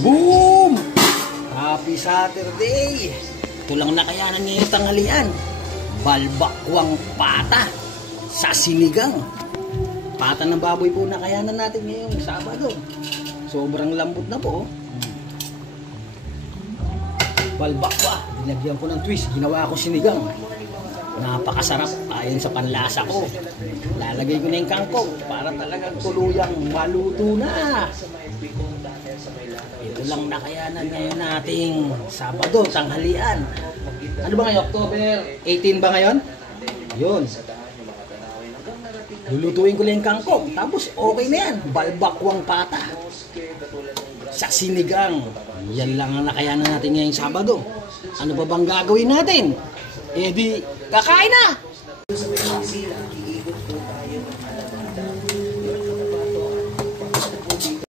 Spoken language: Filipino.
Boom! Happy Saturday! Ito lang nakayanan ngayong tanghalian. Balbakwang pata sa sinigang. Pata ng baboy po nakayanan natin ngayong Sabado. Sobrang lambot na po. Balbakwa, dinagyan ko ng twist, ginawa ko sinigang. Napakasarap ayon sa panlasa ko. Lalagay ko na yung kangkong para talagang tuluyang maluto na. Ito lang nakayanan ngayon nating Sabado, tanghalian. Ano ba ngayon? October 18 ba ngayon? Yun. Lulutuin ko lang yung kangkong. Tapos okay na yan. Balbakwang pata sa sinigang. Yan lang ang nakayanan natin ngayong Sabado. Ano pa bang gagawin natin? Eh di, kakain na!